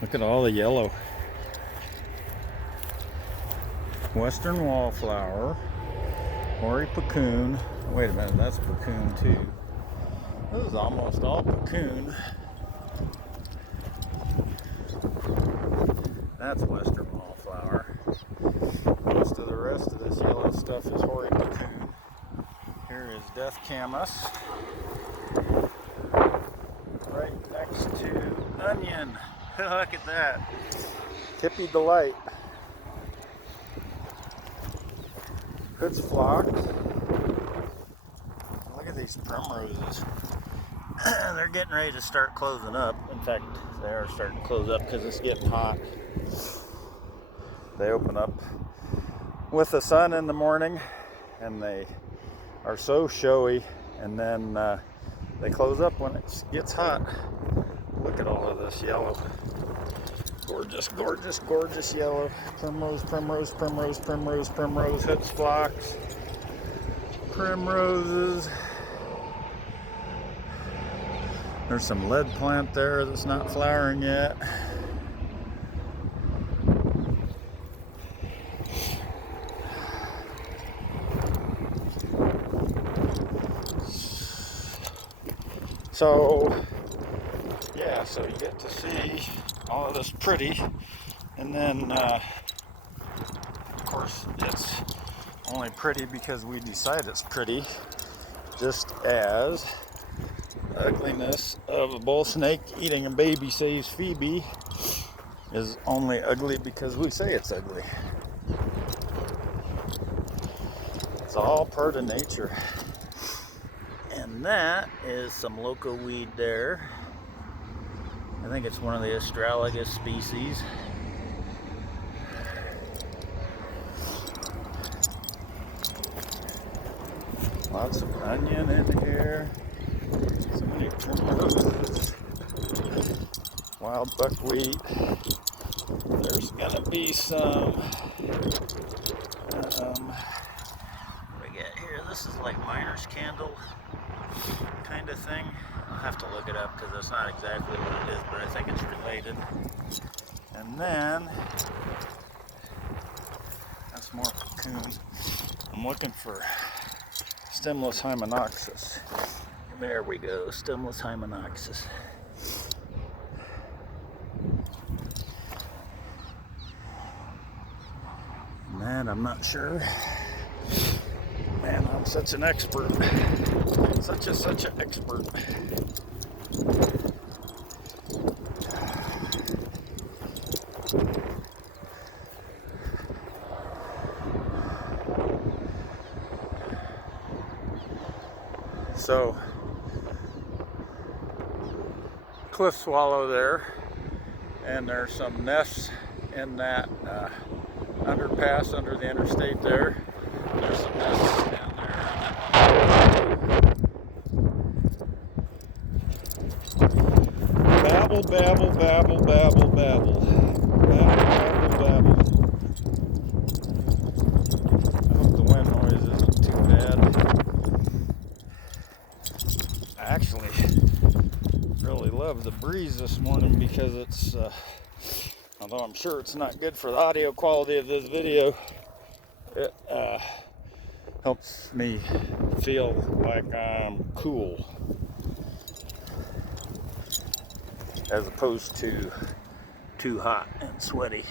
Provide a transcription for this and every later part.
Look at all the yellow. Western wallflower, hoary puccoon. Wait a minute, that's puccoon too. This is almost all puccoon. That's western wallflower. Most of the rest of this yellow stuff is hoary puccoon. Here is death camas. Right next to onion. Look at that. Hippie delight. Hood's flock. Look at these primroses. They're getting ready to start closing up. In fact, they are starting to close up because it's getting hot. They open up with the sun in the morning and they are so showy, and then they close up when it gets hot. Look at all of this yellow. Gorgeous, gorgeous, gorgeous yellow. Primrose, primrose, primrose, primrose, primrose, hips, phlox, primroses. There's some lead plant there that's not flowering yet. So, yeah, so you get to see all of this pretty, and then, of course, it's only pretty because we decide it's pretty, just as the ugliness of a bull snake eating a baby saves Phoebe is only ugly because we say it's ugly. It's all part of nature. And that is some loco weed there. I think it's one of the astragalus species. Lots of onion in here. So many primroses. Wild buckwheat. There's gonna be some. What do we get here? This is like miner's candle kind of thing. I'll have to look it up because that's not exactly what it is, but I think it's related. And then that's more cocoons. I'm looking for stemless hymenopsis. There we go, stemless hymenopsis. Man, I'm not sure. Man, I'm such an expert. Such an expert. So, cliff swallow there, and there's some nests in that underpass under the interstate there. There's some nests down there. Babble, babble, babble, babble, babble. Babble, babble, babble. I hope the wind noise isn't too bad. I actually really love the breeze this morning because it's, although I'm sure it's not good for the audio quality of this video, it helps me feel like I'm cool as opposed to too hot and sweaty.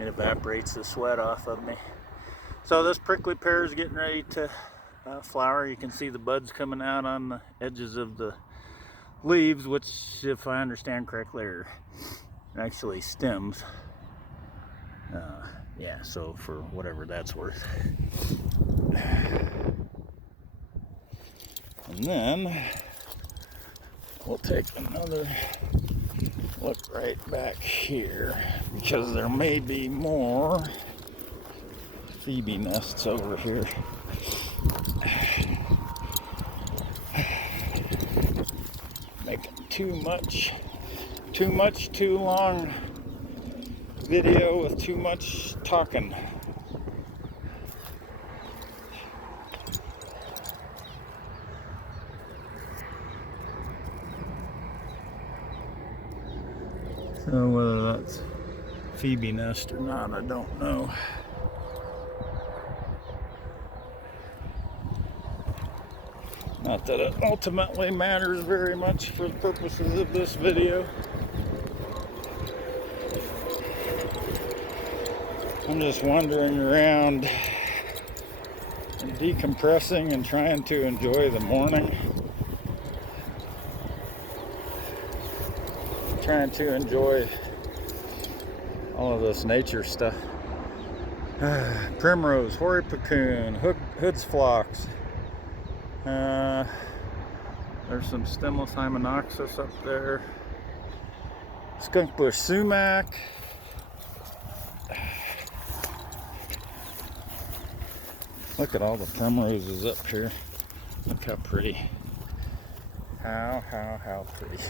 It evaporates the sweat off of me. So this prickly pear is getting ready to flower. You can see the buds coming out on the edges of the leaves, which, if I understand correctly, are actually stems. Yeah, so for whatever that's worth. And then we'll take another look right back here because there may be more Phoebe nests over here. Making too long video with too much talking. So whether that's Phoebe nest or not, I don't know. Not that it ultimately matters very much for the purposes of this video. I'm just wandering around and decompressing and trying to enjoy the morning. Trying to enjoy all of this nature stuff. Primrose, hoary pucoon, hood's phlox. There's some stemless hymenopsis up there. Skunk bush sumac. Look at all the primroses up here. Look how pretty. How pretty.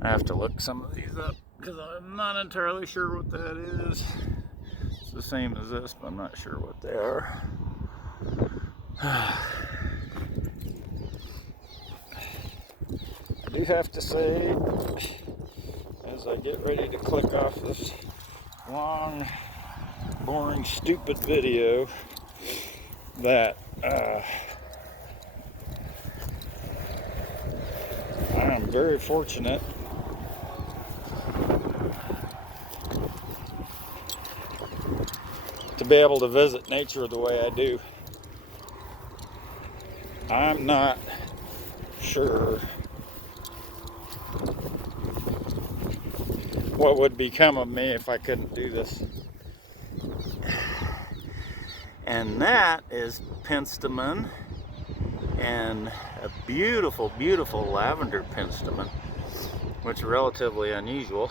I have to look some of these up because I'm not entirely sure what that is. It's the same as this, but I'm not sure what they are. I do have to say, as I get ready to click off this long, boring, stupid video, that I am very fortunate to be able to visit nature the way I do. I'm not sure what would become of me if I couldn't do this. And that is penstemon, and a beautiful, beautiful lavender penstemon, which is relatively unusual.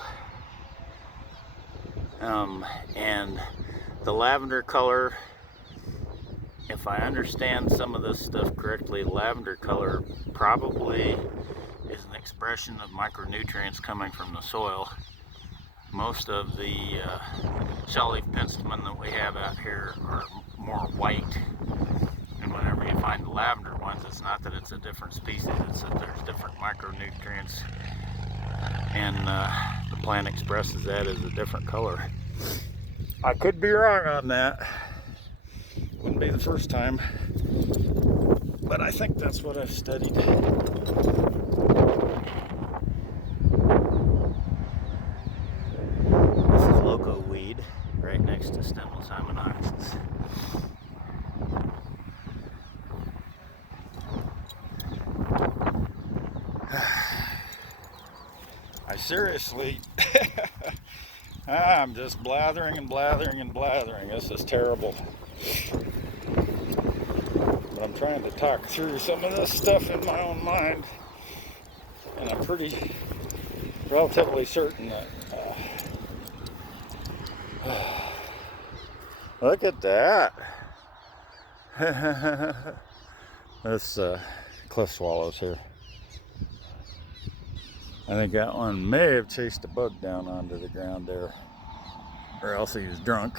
And the lavender color, if I understand some of this stuff correctly, lavender color probably is an expression of micronutrients coming from the soil. Most of the shell-leaf penstemon that we have out here are more white, and whenever you find the lavender ones, it's not that it's a different species, it's that there's different micronutrients, and the plant expresses that as a different color. I could be wrong on that. Wouldn't be the first time, but I think that's what I've studied. This is loco weed right next to stemless hymenopsis. I seriously, I'm just blathering and blathering and blathering. This is terrible. But I'm trying to talk through some of this stuff in my own mind, and I'm pretty relatively certain that look at that. That's cliff swallows here. I think that one may have chased a bug down onto the ground there, or else he was drunk.